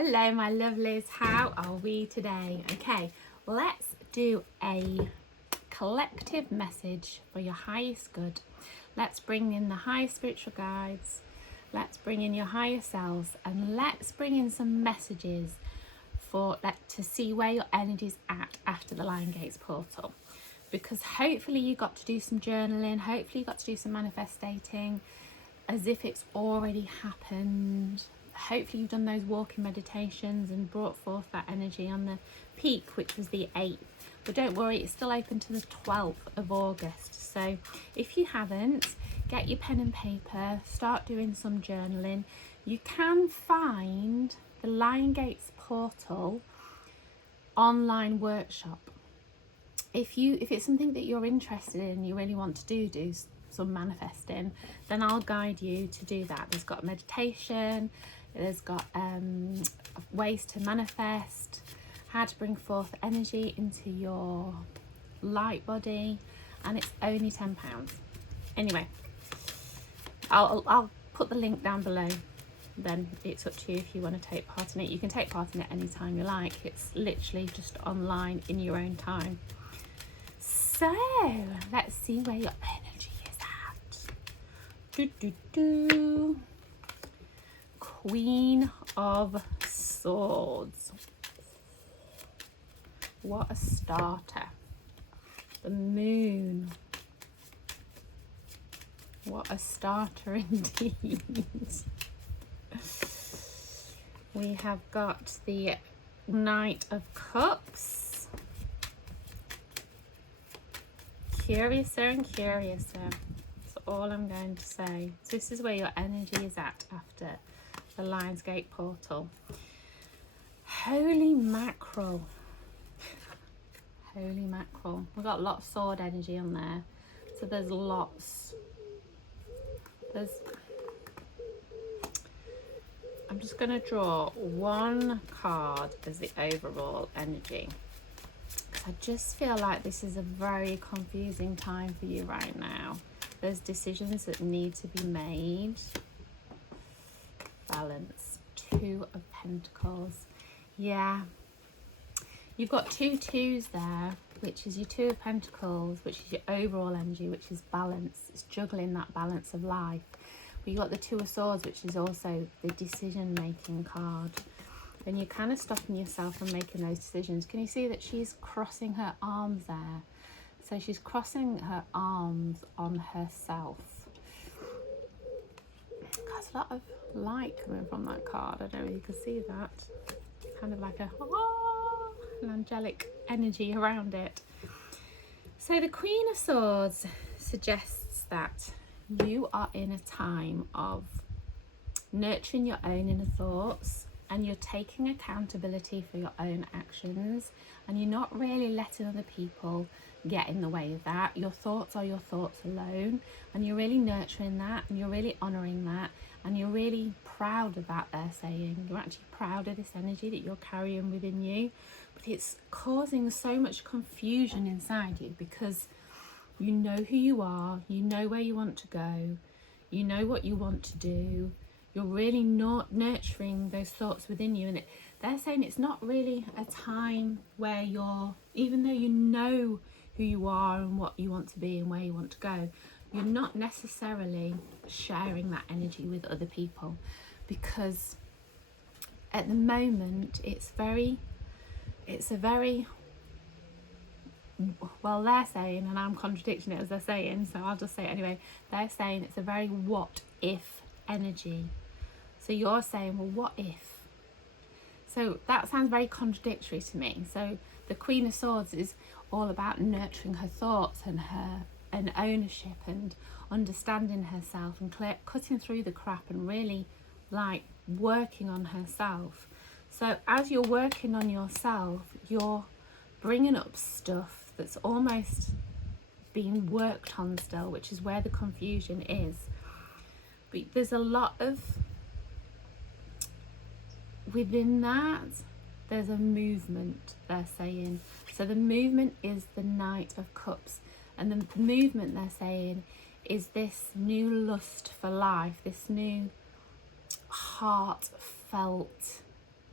Hello my lovelies, how are we today? Okay, let's do a collective message for your highest good. Let's bring in the highest spiritual guides, let's bring in your higher selves, and let's bring in some messages to see where your energy's at after the Lion Gates portal. Because hopefully you got to do some journaling, hopefully you got to do some manifestating as if it's already happened. Hopefully you've done those walking meditations and brought forth that energy on the peak, which was the 8th. But don't worry, it's still open to the 12th of August. So if you haven't, get your pen and paper, start doing some journaling. You can find the Lion Gates portal online workshop. If it's something that you're interested in, you really want to do some manifesting, then I'll guide you to do that. There's got meditation, there's got ways to manifest, how to bring forth energy into your light body, and it's only £10. Anyway, I'll put the link down below. Then it's up to you if you want to take part in it. You can take part in it anytime you like. It's literally just online in your own time. So let's see where your energy is at. Queen of Swords. What a starter. The Moon. What a starter indeed. We have got the Knight of Cups. Curiouser and curiouser. That's all I'm going to say. So this is where your energy is at after the Lion's Gate portal. Holy mackerel. Holy mackerel. We've got a lot of sword energy on there. So there's lots. I'm just going to draw one card as the overall energy. I just feel like this is a very confusing time for you right now. There's decisions that need to be made. Balance. 2 of Pentacles. Yeah. You've got 2 twos there, which is your 2 of Pentacles, which is your overall energy, which is balance. It's juggling that balance of life. But you've got the 2 of Swords, which is also the decision-making card. And you're kind of stopping yourself from making those decisions. Can you see that she's crossing her arms there? So she's crossing her arms on herself. There's a lot of light coming from that card. I don't know if you can see that. Kind of like an angelic energy around it. So the Queen of Swords suggests that you are in a time of nurturing your own inner thoughts, and you're taking accountability for your own actions, and you're not really letting other people get in the way of that. Your thoughts are your thoughts alone, and you're really nurturing that, and you're really honouring that, and you're really proud of that. They're saying you're actually proud of this energy that you're carrying within you, but it's causing so much confusion inside you because you know who you are, you know where you want to go, you know what you want to do. You're really not nurturing those thoughts within you, and they're saying it's not really a time where you're, even though you know who you are and what you want to be and where you want to go, you're not necessarily sharing that energy with other people, because at the moment it's a very well, they're saying, and I'm contradicting it as they're saying, so I'll just say it anyway. They're saying it's a very what if energy. So you're saying, well, what if? So that sounds very contradictory to me. So the Queen of Swords is all about nurturing her thoughts and ownership and understanding herself and cutting through the crap and really like working on herself. So as you're working on yourself, you're bringing up stuff that's almost being worked on still, which is where the confusion is. But there's a lot of, within that, there's a movement, they're saying. So the movement is the Knight of Cups, and the movement, they're saying, is this new lust for life, this new heartfelt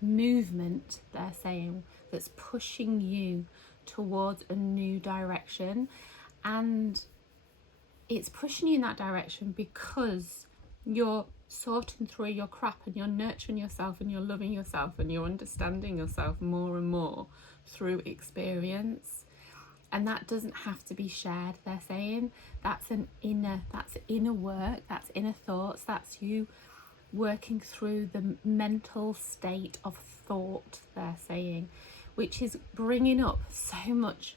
movement, they're saying, that's pushing you towards a new direction. And it's pushing you in that direction because you're sorting through your crap and you're nurturing yourself and you're loving yourself and you're understanding yourself more and more through experience. And that doesn't have to be shared, they're saying. That's inner work, that's inner thoughts, that's you working through the mental state of thought, they're saying, which is bringing up so much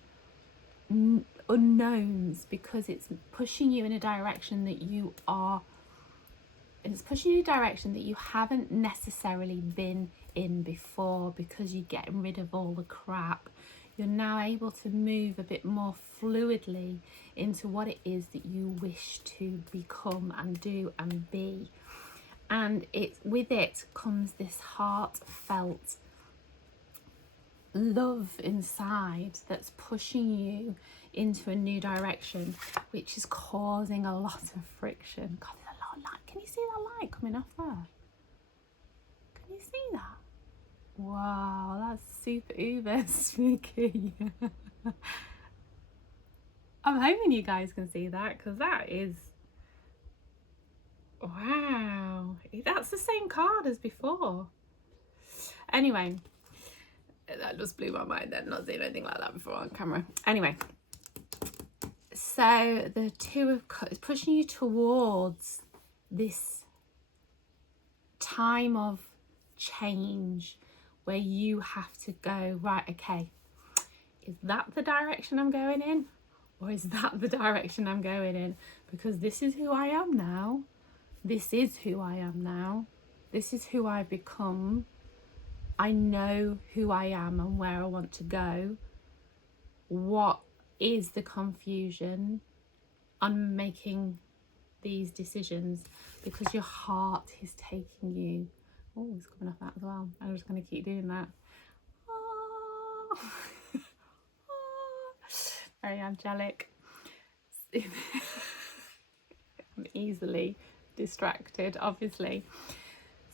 unknowns, because it's pushing you in a direction that you are, and it's pushing you in a direction that you haven't necessarily been in before, because you're getting rid of all the crap. You're now able to move a bit more fluidly into what it is that you wish to become and do and be. And with it comes this heartfelt love inside that's pushing you into a new direction, which is causing a lot of friction. God, there's a lot of light. Can you see that light coming off there? Can you see that? Wow, that's super uber spooky. I'm hoping you guys can see that, because that is, wow, that's the same card as before. Anyway, that just blew my mind. I've not seen anything like that before on camera. Anyway, so the Two of Cups is pushing you towards this time of change where you have to go, right, okay, is that the direction I'm going in? Or is that the direction I'm going in? Because this is who I am now. This is who I am now. This is who I've become. I know who I am and where I want to go. What is the confusion on making these decisions? Because your heart is taking you. Oh, it's coming off that as well. I'm just going to keep doing that. Oh. Very angelic. I'm easily distracted, obviously.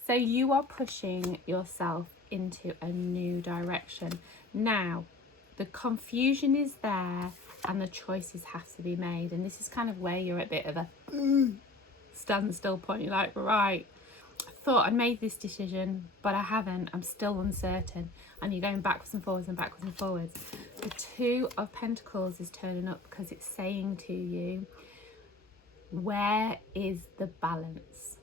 So you are pushing yourself into a new direction. Now, the confusion is there and the choices have to be made. And this is kind of where you're at a bit of a standstill point. You're like, right, I thought I'd made this decision, but I haven't. I'm still uncertain. And you're going backwards and forwards and backwards and forwards. The Two of Pentacles is turning up because it's saying to you, where is the balance?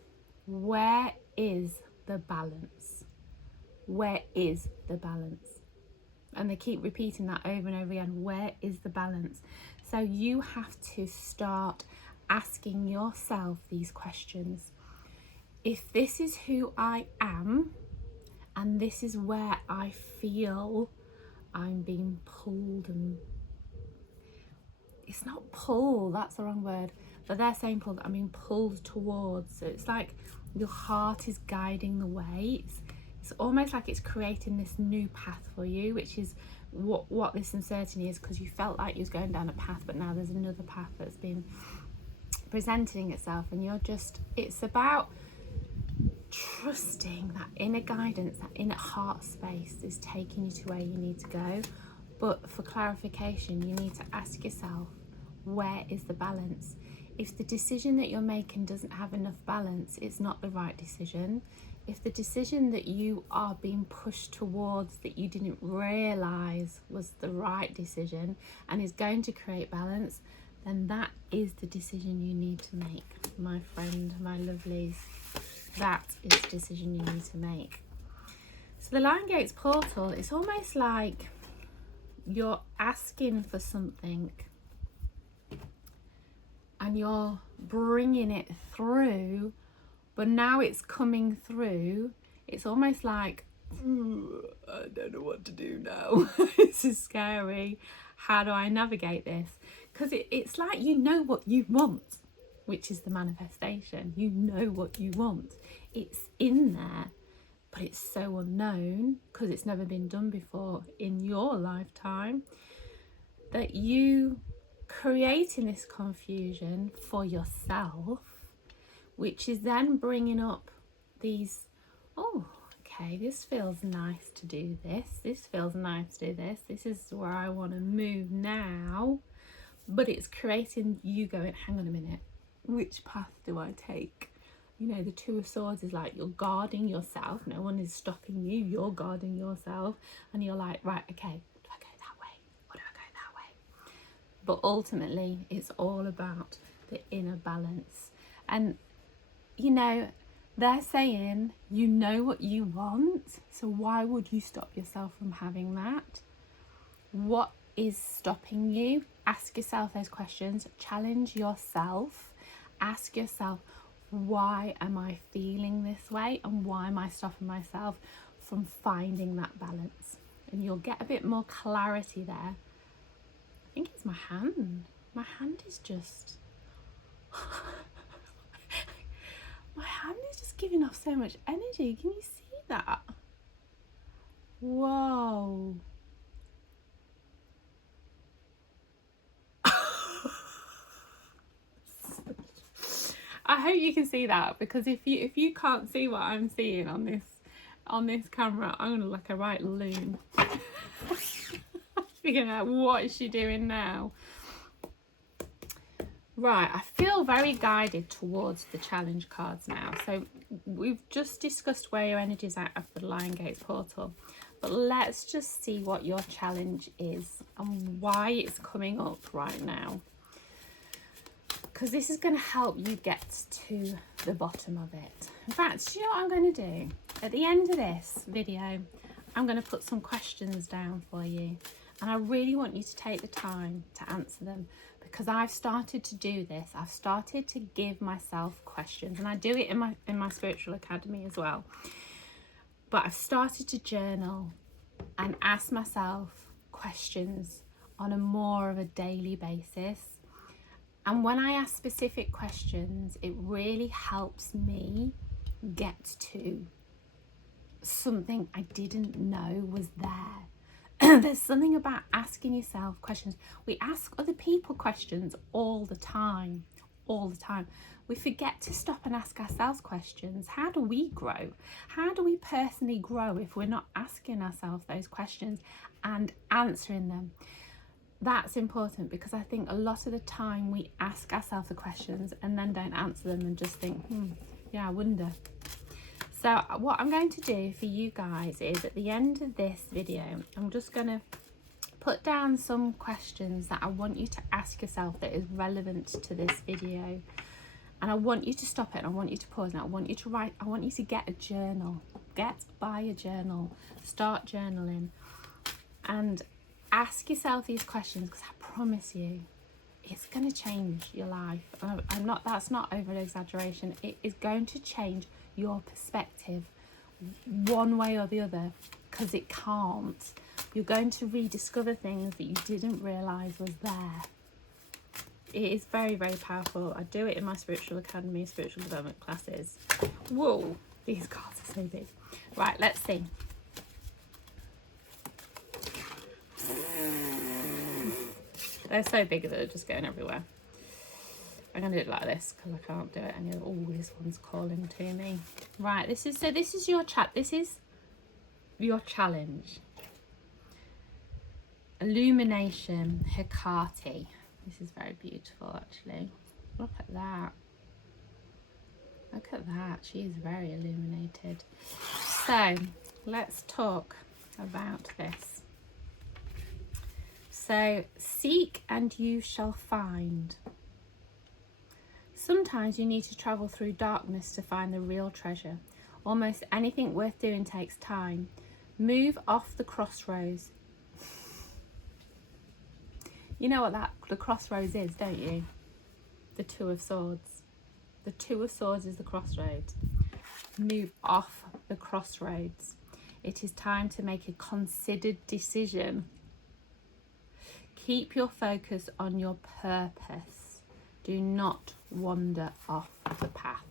Where is the balance? Where is the balance? And they keep repeating that over and over again. Where is the balance? So you have to start asking yourself these questions. If this is who I am, and this is where I feel I'm being pulled, and it's not pull, that's the wrong word, but they're saying pulled, I'm being pulled towards. So it's like your heart is guiding the way. It's almost like it's creating this new path for you, which is what this uncertainty is, because you felt like you was going down a path, but now there's another path that's been presenting itself, and you're just, it's about trusting that inner guidance, that inner heart space is taking you to where you need to go. But for clarification, you need to ask yourself, where is the balance? If the decision that you're making doesn't have enough balance, it's not the right decision. If the decision that you are being pushed towards that you didn't realise was the right decision and is going to create balance, then that is the decision you need to make, my friend, my lovelies. That is the decision you need to make. So the Lion Gates portal, it's almost like you're asking for something and you're bringing it through, but now it's coming through. It's almost like, I don't know what to do now. This is scary. How do I navigate this? Because it's like you know what you want, which is the manifestation. You know what you want. It's in there, but it's so unknown because it's never been done before in your lifetime, that you creating this confusion for yourself, which is then bringing up these, oh, okay, this feels nice to do this. This feels nice to do this. This is where I want to move now. But it's creating you going, hang on a minute, which path do I take? You know, the Two of Swords is like you're guarding yourself. No one is stopping you. You're guarding yourself. And you're like, right, okay, do I go that way or do I go that way? But ultimately, it's all about the inner balance. And, you know, they're saying you know what you want. So why would you stop yourself from having that? What is stopping you? Ask yourself those questions. Challenge yourself. Ask yourself, why am I feeling this way, and why am I stopping myself from finding that balance? And you'll get a bit more clarity there. I think it's my hand. My hand is just my hand is just giving off so much energy. Can you see that? Whoa. I hope you can see that, because if you can't see what I'm seeing on this camera, I'm gonna look like a right loon. Figuring out what is she doing now. Right, I feel very guided towards the challenge cards now. So we've just discussed where your energy is at after the Lion Gates portal, but let's just see what your challenge is and why it's coming up right now, because this is going to help you get to the bottom of it. In fact, you know what I'm going to do? At the end of this video, I'm going to put some questions down for you, and I really want you to take the time to answer them, because I've started to do this. I've started to give myself questions, and I do it in my spiritual academy as well. But I've started to journal and ask myself questions on a more of a daily basis. And when I ask specific questions, it really helps me get to something I didn't know was there. There's something about asking yourself questions. We ask other people questions all the time. We forget to stop and ask ourselves questions. How do we grow? How do we personally grow if we're not asking ourselves those questions and answering them? That's important, because I think a lot of the time we ask ourselves the questions and then don't answer them and just think, yeah, I wonder. So what I'm going to do for you guys is, at the end of this video, I'm just going to put down some questions that I want you to ask yourself that is relevant to this video. And I want you to stop it, and I want you to pause, and I want you to write. I want you to get a journal. Buy a journal. Start journaling. And ask yourself these questions, because I promise you, it's going to change your life. That's not over exaggeration. It is going to change your perspective one way or the other, because it can't. You're going to rediscover things that you didn't realise was there. It is very, very powerful. I do it in my spiritual academy, spiritual development classes. Whoa, these cards are so big. Right, let's see. They're so big that they're just going everywhere. I'm going to do it like this because I can't do it any other. Oh, this one's calling to me. Right, this is your This is your challenge. Illumination, Hecate. This is very beautiful, actually. Look at that. Look at that. She is very illuminated. So, let's talk about this. So, seek and you shall find. Sometimes you need to travel through darkness to find the real treasure. Almost anything worth doing takes time. Move off the crossroads. You know what the crossroads is, don't you? The Two of Swords. The Two of Swords is the crossroads. Move off the crossroads. It is time to make a considered decision. Keep your focus on your purpose. Do not wander off the path.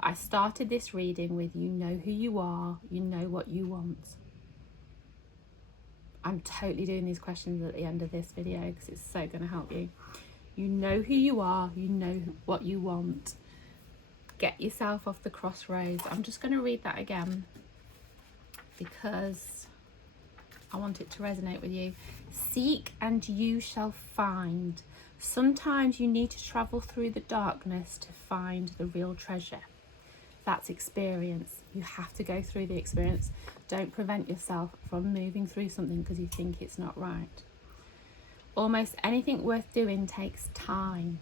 I started this reading with, you know who you are, you know what you want. I'm totally doing these questions at the end of this video because it's so going to help you. You know who you are, you know what you want. Get yourself off the crossroads. I'm just going to read that again. because I want it to resonate with you. Seek and you shall find. Sometimes you need to travel through the darkness to find the real treasure. That's experience. You have to go through the experience. Don't prevent yourself from moving through something because you think it's not right. Almost anything worth doing takes time.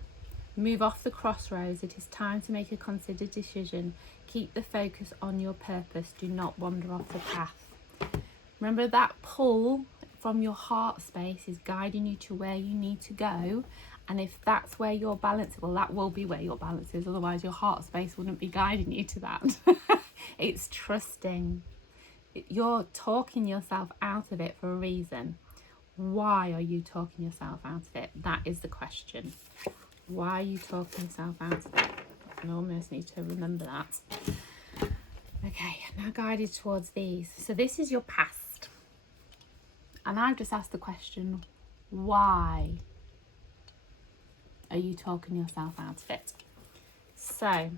Move off the crossroads. It is time to make a considered decision. Keep the focus on your purpose. Do not wander off the path. Remember, that pull from your heart space is guiding you to where you need to go. And if that's where your balance is, well, that will be where your balance is. Otherwise, your heart space wouldn't be guiding you to that. It's trusting. You're talking yourself out of it for a reason. Why are you talking yourself out of it? That is the question. Why are you talking yourself out of it? I almost need to remember that. Okay, now guided towards these. So this is your past. And I've just asked the question, why are you talking yourself out of it? So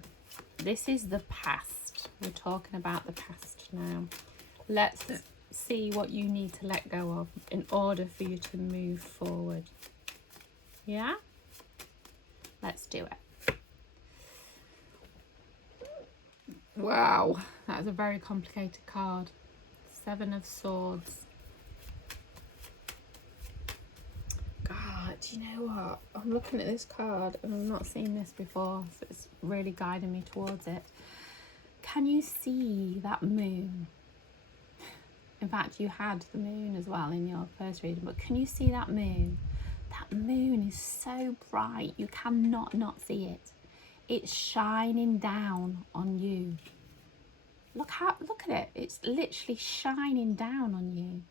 this is the past. We're talking about the past now. Let's see what you need to let go of in order for you to move forward. Yeah? Let's do it. Wow, that is a very complicated card. 7 of Swords. God, do you know what? I'm looking at this card and I've not seen this before, so it's really guiding me towards it. Can you see that moon? In fact, you had the moon as well in your first reading, but can you see that moon? That moon is so bright, you cannot not see it. It's shining down on you. Look at it. It's literally shining down on you.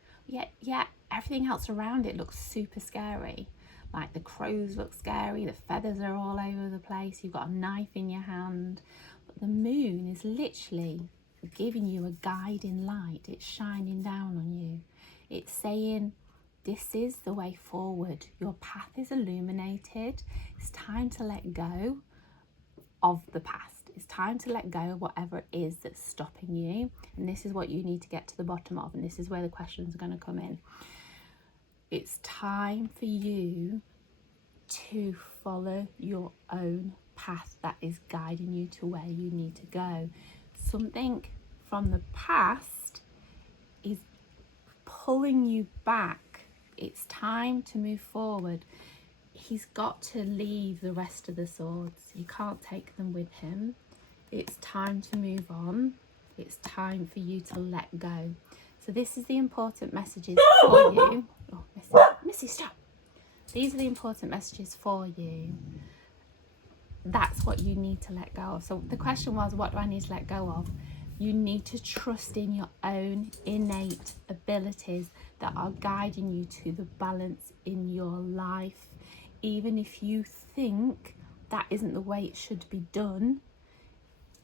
Yet everything else around it looks super scary. Like the crows look scary, the feathers are all over the place, you've got a knife in your hand. But the moon is literally giving you a guiding light. It's shining down on you. It's saying, this is the way forward. Your path is illuminated. It's time to let go of the past. It's time to let go of whatever it is that's stopping you. And this is what you need to get to the bottom of. And this is where the questions are going to come in. It's time for you to follow your own path that is guiding you to where you need to go. Something from the past is pulling you back. It's time to move forward. He's got to leave the rest of the swords. You can't take them with him. It's time to move on. It's time for you to let go. So this is the important messages for you. Oh, Missy, stop. These are the important messages for you. That's what you need to let go of. So the question was, what do I need to let go of? You need to trust in your own innate abilities that are guiding you to the balance in your life. Even if you think that isn't the way it should be done,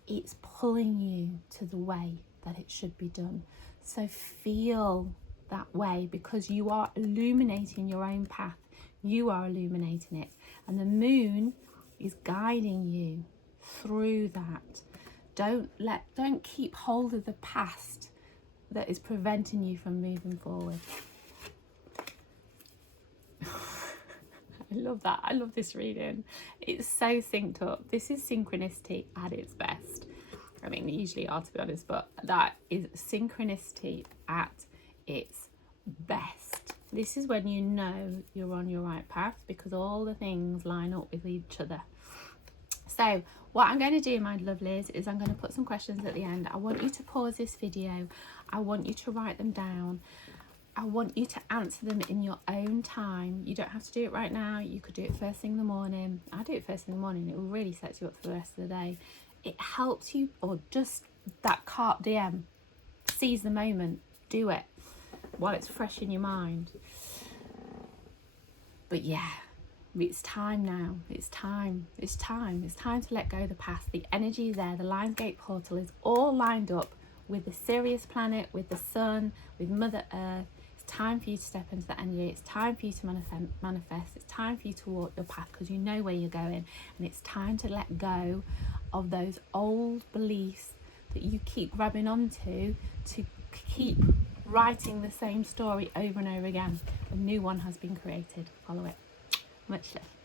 it's pulling you to the way that it should be done. So feel that way, because you are illuminating your own path. You are illuminating it. And the moon is guiding you through that. Don't keep hold of the past that is preventing you from moving forward. I love that. I love this reading. It's so synced up. This is synchronicity at its best. I mean, they usually are, to be honest, but that is synchronicity at its best. This is when you know you're on your right path, because all the things line up with each other. So what I'm going to do, my lovelies, is I'm going to put some questions at the end. I want you to pause this video. I want you to write them down. I want you to answer them in your own time. You don't have to do it right now. You could do it first thing in the morning. I do it first thing in the morning. It really sets you up for the rest of the day. It helps you, or just that carpe diem. Seize the moment. Do it while it's fresh in your mind. But yeah, it's time now. It's time. It's time. It's time to let go of the past. The energy is there. The Lionsgate portal is all lined up with the Sirius planet, with the sun, with Mother Earth. It's time for you to step into that energy. It's time for you to manifest. It's time for you to walk your path, because you know where you're going. And it's time to let go of those old beliefs that you keep grabbing onto to keep writing the same story over and over again. A new one has been created. Follow it. Much love.